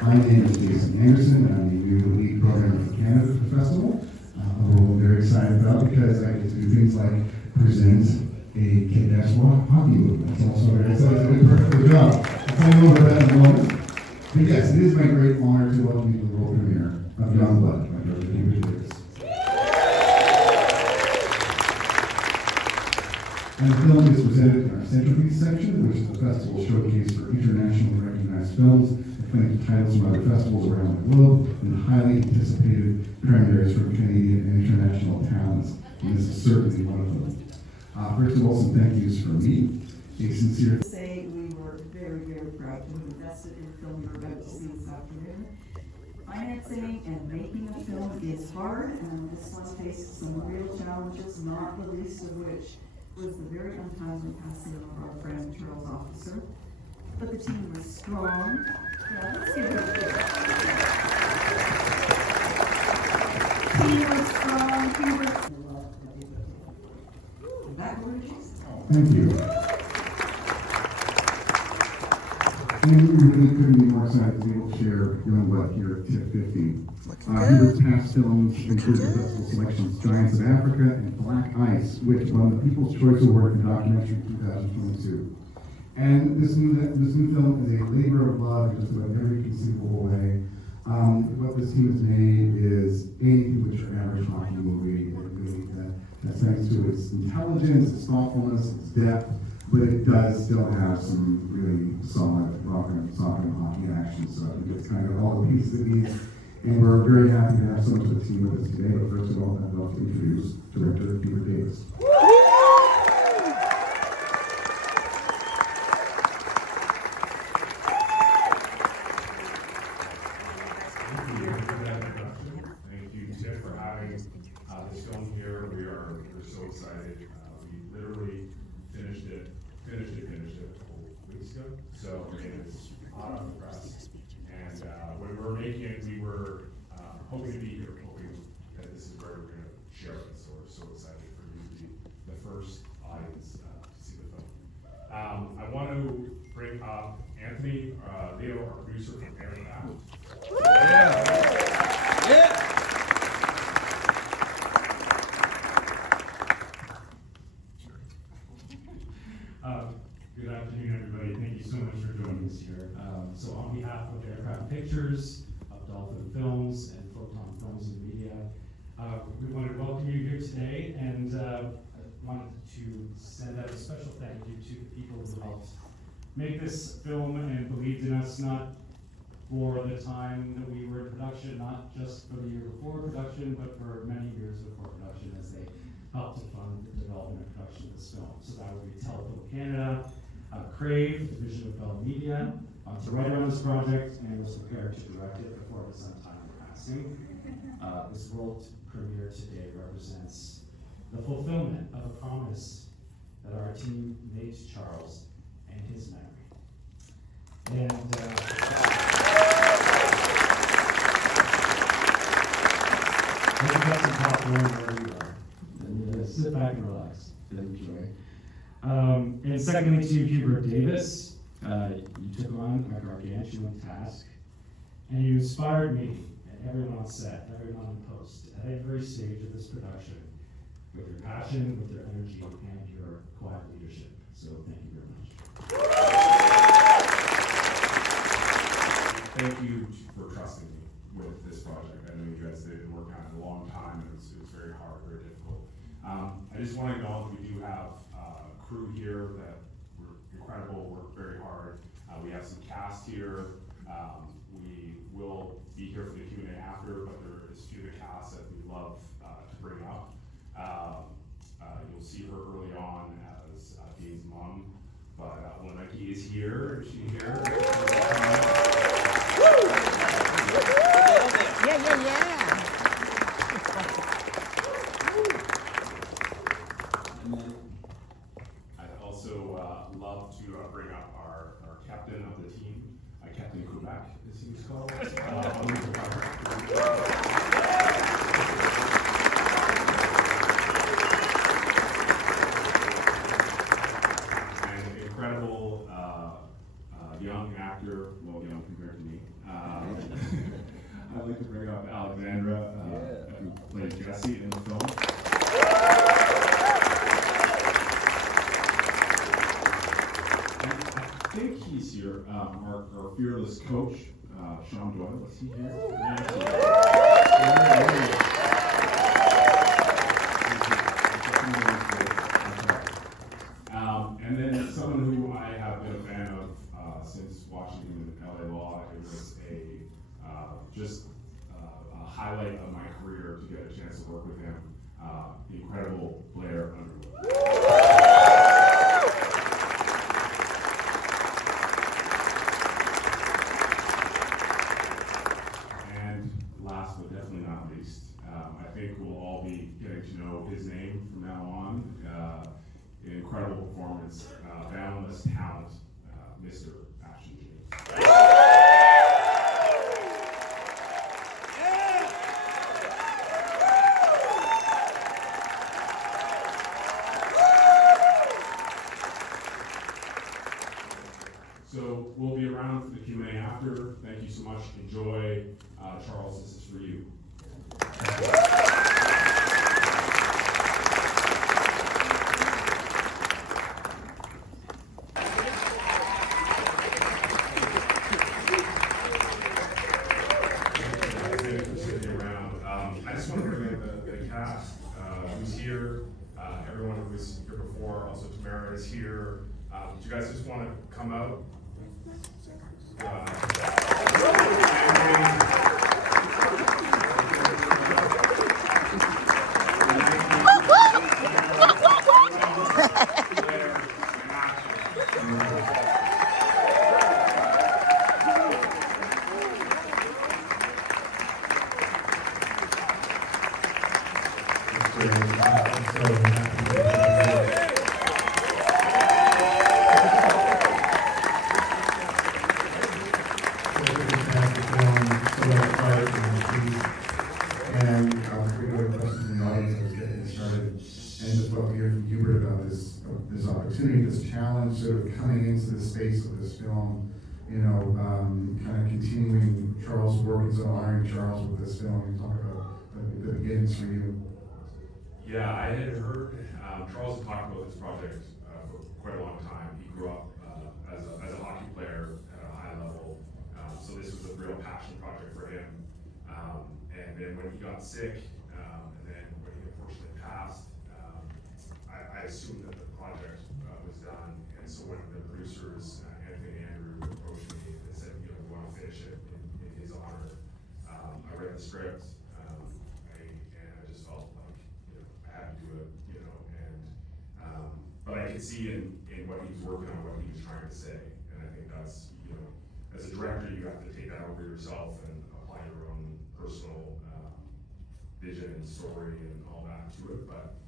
My name is Jason Anderson, and I'm the new lead programmer for Canada for the festival. I'm very excited about because I get to do things like present a kick-ass hockey movie. That's also very exciting. It's perfect for the job. I'll tell you more about that in a moment. But yes, it is my great honor to welcome you to the world premiere of YoungBlood by Dr. Davis. And the film is presented in our Centerpiece section, which is the festival showcase for internationally recognized films that claim titles from other festivals around the globe and highly anticipated premieres from Canadian and international talents. And this is certainly one of them. First of all, some thank yous from me. A sincere say we were very, very proud to have invested in the film you're about to see this afternoon. Financing and making a film is hard, and this one faces some real challenges, not the least of which was the very untimely passing of our friend Charles Officer. But the team was strong. Yeah, let's see what it is. Team was strong, team was... That gorgeous? Thank you. And we really couldn't be more excited to be able to share YoungBlood here at TIFF50. His past films include the festival selections Giants of Africa and Black Ice, which won the People's Choice Award for Documentary 2022. And this new film is a labor of love in just about every conceivable way. What this team has made is anything but your average hockey movie. That's thanks to its intelligence, its thoughtfulness, its depth, but it does still have some really solid soccer and hockey action. So I think it's kind of all the pieces it needs. And we're very happy to have so much of the team with us today. But first of all, I'd love to introduce Director Peter Davis. Thank you, Tiff, for having this film here. We're so excited. We literally finished it a couple weeks ago. So it's hot off the press. And when we were making it, we were hoping to be here, hoping that this is where we're going to share it. So we're so excited for you to be the first audience to see the film. I want to bring up Anthony, Leo, our producer from Arizona. Good afternoon, everybody. Thank you so much for joining us here. So on behalf of Aircraft Pictures, of Dolphin Films, and Photon Films and Media, we want to welcome you here today, and I wanted to send out a special thank you to the people who helped make this film and believed in us, not for the time that we were in production, not just for the year before production, but for many years before production as they helped to fund the development and production of this film. So that would be Telefilm Canada, Crave, Division of Bell Media, to write on this project and was prepared to direct it before his untimely passing. This world premiere today represents the fulfillment of a promise that our team made to Charles and his memory. And maybe got some popcorn where you are. And sit back and relax and enjoy. And secondly, to Hubert Davis, you took on a gargantuan task, and you inspired me and everyone on set, everyone on post, at every stage of this production, with your passion, with your energy, and your quiet leadership. So thank you very much. Thank you for trusting me with this project. I know you guys did work on it a long time, and it was very hard, very difficult. I just want to acknowledge we do have a crew here that were incredible, worked very hard. We have some cast here. We will be here for the Q&A after, but there is a few of the cast that we love to bring up. You'll see her early on as Dean's mom, but when Nike is here, is she here? Yeah. And then I'd also love to bring up our captain of the team, Captain Quebec, as he was called. An incredible young actor, well, young compared to me, fearless coach, Sean Doyle. Is he here? And then someone who I have been a fan of since watching him in LA Law. It was just a highlight of my career to get a chance to work with him. The incredible Blair Underwood. And last but definitely not least, I think we'll all be getting to know his name from now on. Incredible performance, boundless talent, Mr. Ashton James. So we'll be around for the Q&A after. Thank you so much. Enjoy. Charles, this is for you. I just want to bring in the cast who's here, everyone who was here before, also Tamara is here. Do you guys just want to come out? This opportunity, this challenge, sort of coming into the space of this film, kind of continuing Charles' work and so honoring Charles with this film. You talk about the beginnings for you. Yeah, I had heard Charles had talked about this project for quite a long time. He grew up as a hockey player at a high level, so this was a real passion project for him. And then when he got sick, and then when he unfortunately passed, I assumed that the project was done, and so when the producers, Anthony and Andrew, approached me and said, we want to finish it in his honor, I read the script, and I just felt like, I had to do it, but I could see in what he was working on, what he was trying to say, and I think that's, as a director, you have to take that over yourself and apply your own personal vision and story and all that to it, but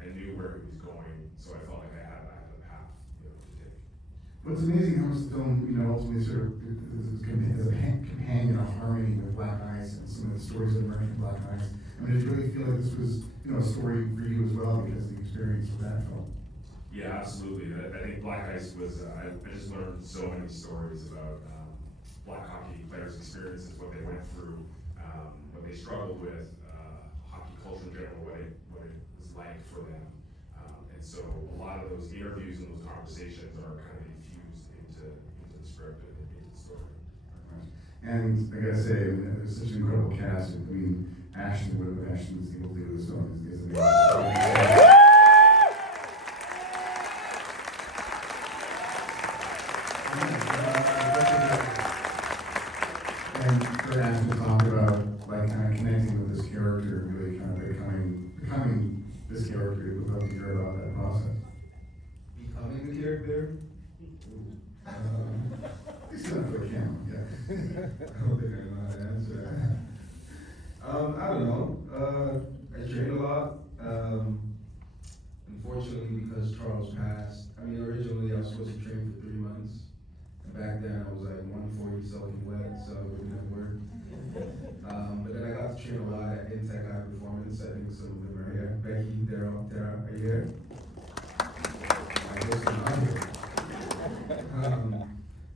I knew where he was going, so I felt like I had a path, to take. What's amazing how much the film, ultimately sort of is a companion, a harmony with Black Ice and some of the stories that emerged from Black Ice. I mean, did you really feel like this was, a story for you as well because of the experience of that film? Yeah, absolutely. I think Black Ice was, I just learned so many stories about Black hockey players' experiences, what they went through, what they struggled with, hockey culture in general, what it was like for them. And so a lot of those interviews and those conversations are kind of infused into the script and into the story. And I gotta say, it's such an incredible cast. Ashton, what Ashton was able to do with this film is amazing. And for Ashton to talk about kind of connecting with this character, really kind of becoming this character, we'd love to hear about that process. Becoming the character? He's done it for the camera, yeah. I don't think I know how to answer that. I don't know. I trained a lot. Unfortunately, because Charles passed, originally I was supposed to train for 3 months. And back then I was like 140 soaking wet, so it didn't work. But then I got to train a lot at Intech High Performance. I think some of them are here. Becky, Daryl, Tara, are you here? I guess I'm not here.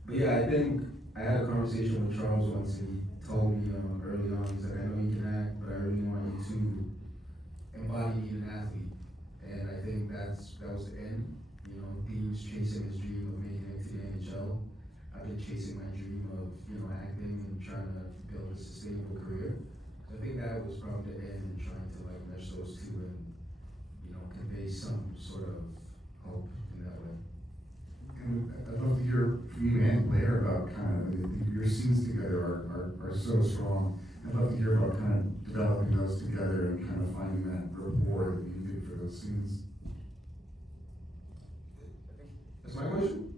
But yeah, I think I had a conversation with Charles once, and he told me early on, he's like, I know you can act, but I really want you to embody being an athlete. And I think that was the end. He was chasing his dream of making it to the NHL. I've been chasing my dream of, acting and trying to build a sustainable career. So I think that was probably the end in trying to like mesh those two and, convey some sort of hope in that way. And I'd love to hear from you and Blair about kind of, your scenes together are so strong. I'd love to hear about kind of developing those together and kind of finding that rapport that you did for those scenes. That's my question?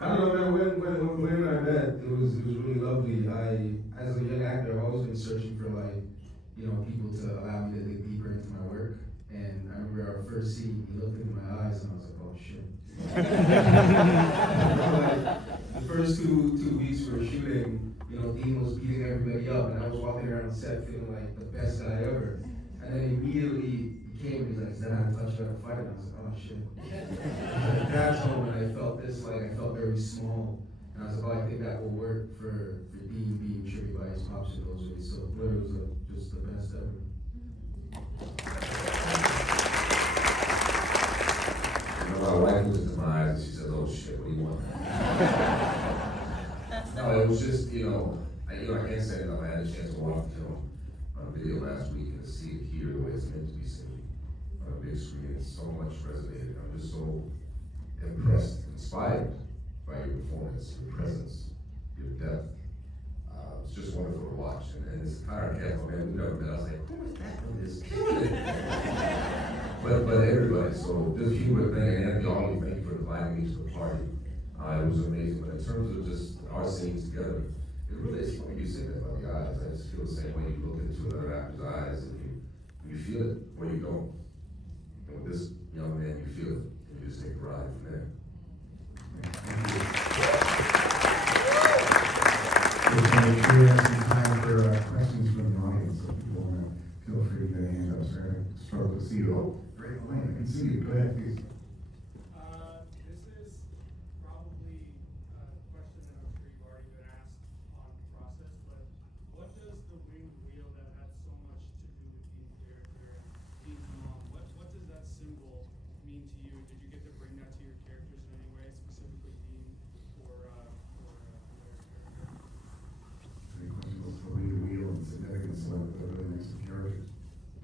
I don't know, man, when Blair and I met, it was really lovely. As a young actor, I've always been searching for people to allow me to dig deeper into my work. And I remember our first scene, he looked into my eyes and I was like, oh shit. The first two weeks we were shooting, Dean was beating everybody up and I was walking around the set feeling like the best guy ever. And then immediately he came and he's like, is that how to touch you at a fight? And I was like, oh shit. That's when I felt I felt very small. And I was like, oh, I think that will work for Dean being treated by his pops in those ways. So Blair was just the best ever. My wife looked into my eyes and she said, oh shit, what do you want? No, it was just, I can't say enough. I had a chance to watch the film on video last week and to see it here the way it's meant to be seen on a big screen. It's so much resonated. I'm just so impressed, inspired by your performance, your presence, your depth. It's just wonderful to watch. And this entire cast, man, we never met. I was like, who is that one that's killing it? But everybody, so just Hubert, Ben, and Anthony, all of you, thank you for inviting me to the party. It was amazing. But in terms of just our scenes together, it really is funny you say that about the eyes. I just feel the same way. You look into another actor's eyes and you feel it or you don't. And with this young man, you feel it and you just take a ride from there. We have some time for questions from the audience, so people want to feel free to get a hand up. Sorry, I struggle to see you. Oh, great, Elaine, I can see you. Go ahead, please. This is probably a question that I'm sure you've already been asked on the process, but what does the winged wheel that had so much to do with Dean's character and Dean's mom, what does that symbol mean to you? Did you get to bring that to your characters in any way, specifically Dean or Blair's character? Any questions for the wheel and significance of the next characters?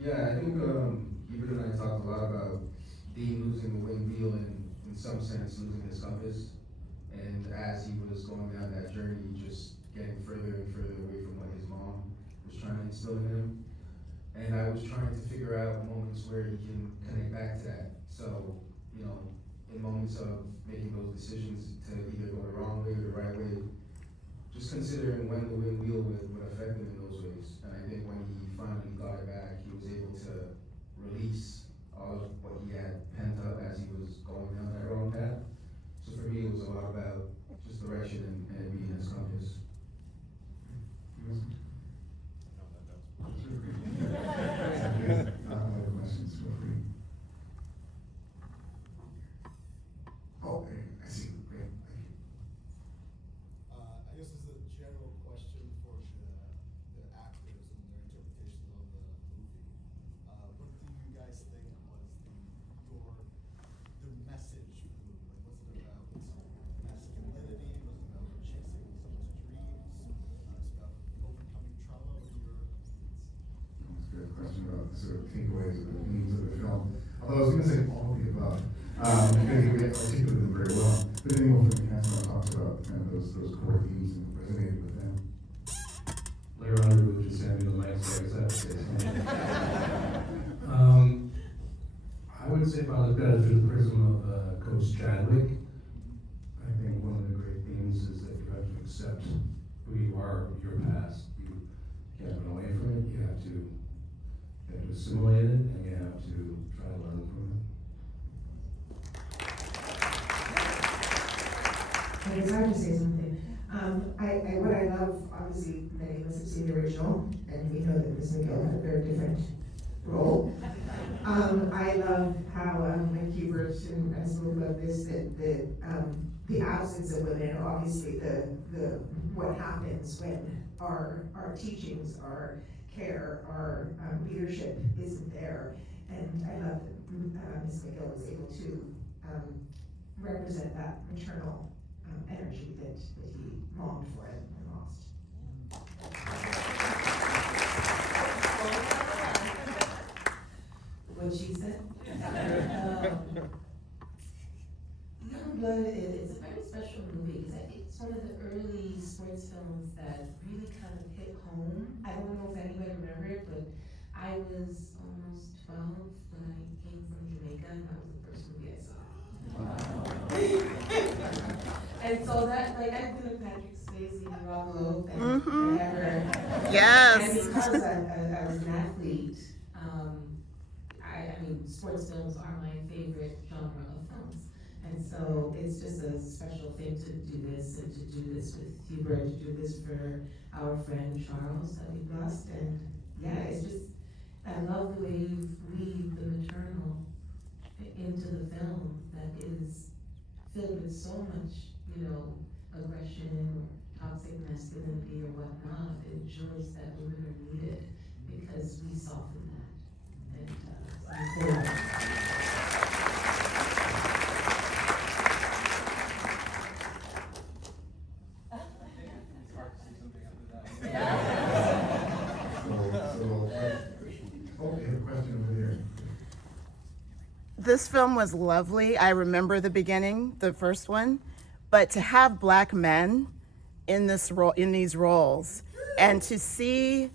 Yeah, I think Hubert and I talked a lot about Dean losing the winged wheel and in some sense losing his compass. And as he was going down that journey, just getting further and further away from what his mom was trying to instill in him. And I was trying to figure out moments where he can connect back to that. So, in moments of making those decisions to either go the wrong way or the right way, just considering when the winged wheel would affect him in those ways. And I think when he finally got it back, he was able to release all of what he had pent up as he was going down that wrong path. So for me, it was a lot about just direction and being his compass. Other questions, feel free. Oh, I see. Great, thank you. I guess this is a general question for the actors and their interpretation of the movie. What do you guys think was the message of the movie? Like, was it about masculinity? Was it about chasing someone's dreams? It's about overcoming trauma. What are your opinions? That's a good question about the sort of takeaways or the themes of the film. Although I was going to say all of the above, because you articulated them very well. But anyone from the cast want to talk about kind of those core themes and resonated with them? Blair Underwood just handed me the mic, so I guess I have to say something. I would say if I looked at it through the prism of Coach Chadwick, I think one of the great themes is that you have to accept who you are, your past. You can't run away from it. You have to assimilate it, and you have to try to learn from it. It's hard to say something. What I love, obviously, many of us have seen the original, and we know that Miss McGill had a very different role. I love how, like Hubert and spoke about this, that the absence of women, obviously what happens when our teachings, our care, our leadership isn't there. And I love that Ms. McGill was able to represent that maternal energy that he longed for and lost. What she said? YoungBlood is a very special movie because I think it's one of the early sports films that really kind of hit home. I don't know if anybody remember it, but I was almost 12 when I came from Jamaica, and that was the first movie I saw. And so that, like, I've been a Patrick Swayze, Rob Lowe, and forever. Yes. And because I was an athlete, I mean, sports films are my favorite genre of films. And so it's just a special thing to do this, and to do this with Hubert, to do this for our friend Charles that we lost. And yeah, it's just, I love the way you weave the maternal into the film that is filled with so much, you know, aggression or toxic masculinity or whatnot. It shows that women are needed because we soften that. And This film was lovely. I remember the beginning, the first one, but to have Black men in this role, in these roles, and to see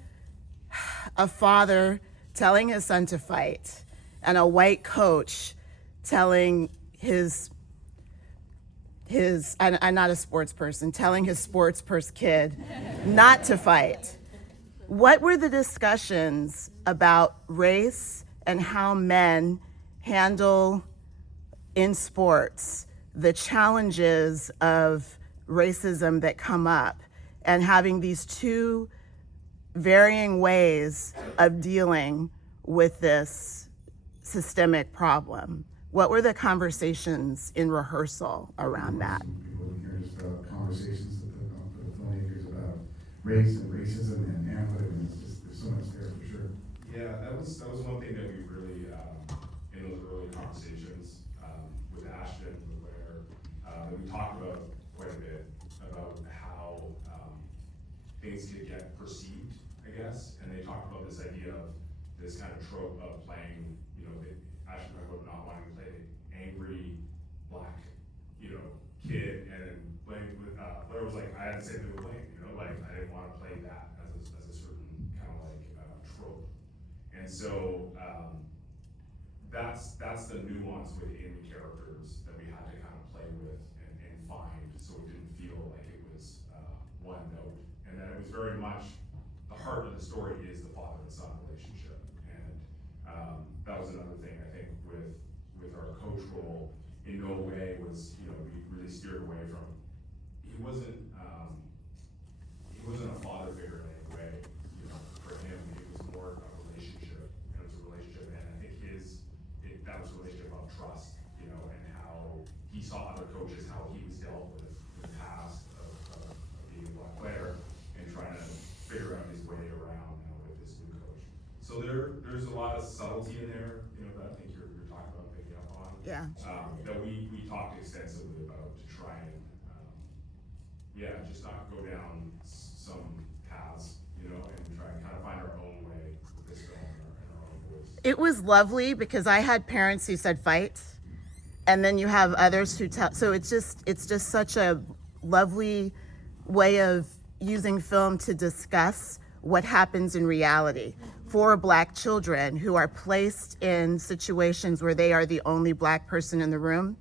a father telling his son to fight, and a white coach telling I'm not a sports person, telling his sports kid not to fight. What were the discussions about race and how men handle in sports the challenges of racism that come up, and having these two varying ways of dealing with this systemic problem? What were the conversations in rehearsal around that? People in here just about conversations that the filmmakers about race and racism and manhood, and it's just, there's so much there for sure. Yeah, that was one thing that we really, in those early conversations, with Ashton, with Blair, that we talked about quite a bit, about how, things could get perceived, I guess, and they talked about this idea of this kind of trope of playing, you know, Ashton talked about not wanting to play the angry Black, you know, kid, and then Blair was like, I had the same thing with Blaine, you know, like, I didn't want to play that as a certain kind of like, trope. And so, that's the nuance within the characters that we had to kind of play with and find, so it didn't feel like it was, one note. And that it was very much, the heart of the story is the father and son relationship. And, that was another thing, I think, with our coach role, in no way was, you know, we really steered away from, he wasn't a father figure in any way, you know, for him, it was more a relationship, and it was a relationship, and I think that was a relationship of trust, you know, and how he saw other coaches, how he was dealt with in the past of being a Black player, and trying to figure out his way around now with this new coach. So there's a lot of subtlety in there, you know, that I think you're talking about picking up on. Yeah. That we talked extensively about to try and, just not go down some paths, you know, and try and kind of find our own way with this film and our own voice. It was lovely because I had parents who said fight, and then you have others who tell, so it's just such a lovely way of using film to discuss what happens in reality for Black children who are placed in situations where they are the only Black person in the room,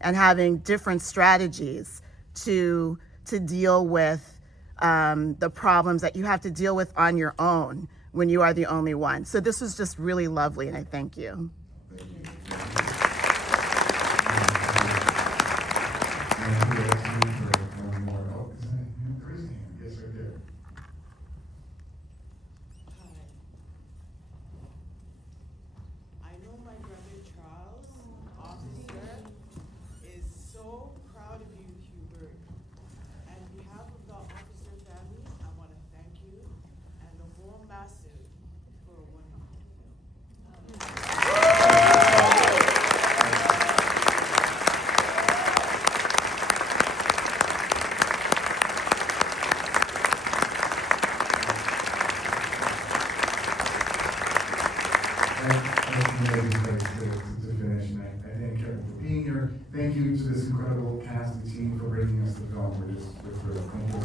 and having different strategies to deal with the problems that you have to deal with on your own when you are the only one. So this was just really lovely, and I thank you. I know my brother Charles, officer, is so proud of you, Hubert. On behalf of the officer family, I want to thank you and the whole massive for a wonderful film. film, we're thinking